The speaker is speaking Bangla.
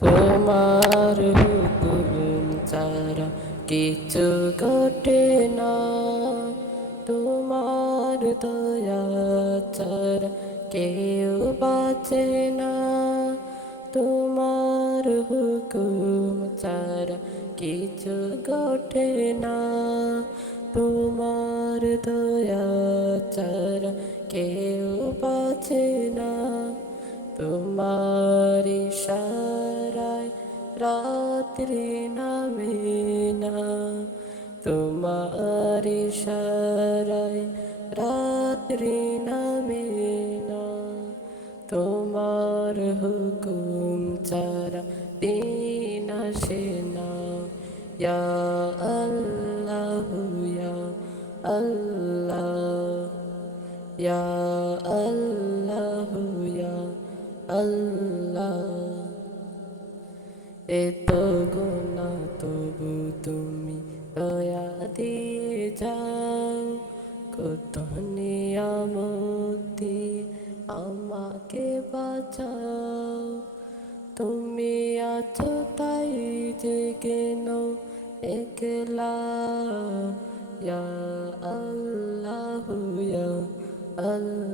তোমার হুকুম ছাড়া কিছু ঘটে না, তোমার দয়া ছাড়া কেউ বাঁচে না। তোমার হুকুম ছাড়া কিছু ঘটে না, তোমার দয়া ছাড়া কেউ বাঁচে না। তোমার ইশারায় রাত্রি নামে না, তোমার ইশারায় রাত্রি নামে না। তোমার হুকুম ছাড়া দিন আসে না। ইয়া আল্লাহ ইয়া আল্লাহ, ইয়া আল্লাহ ইয়া আল্লাহ। এত গুনাহ তবু তুমি দয়া দিয়ে যাও, কত নিয়ামত দিয়ে আমাকে বাঁচাও। তুমি আছো তাই যে কেন একলা, ইয়া আল্লাহ ইয়া আল্লাহ।